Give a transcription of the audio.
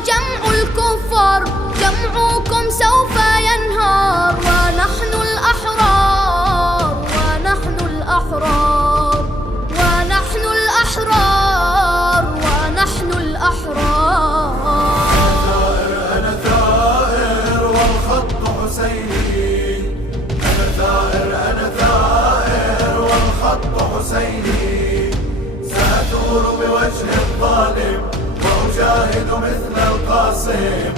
وجمع الكفار جمعكم سوف ينهار، ونحن الأحرار ونحن الأحرار ونحن الأحرار ونحن الأحرار. أنا ثائر والخط حسيني، أنا ثائر والخط حسيني، سأثور بوجه الظالم وأجاهد مثل القاسم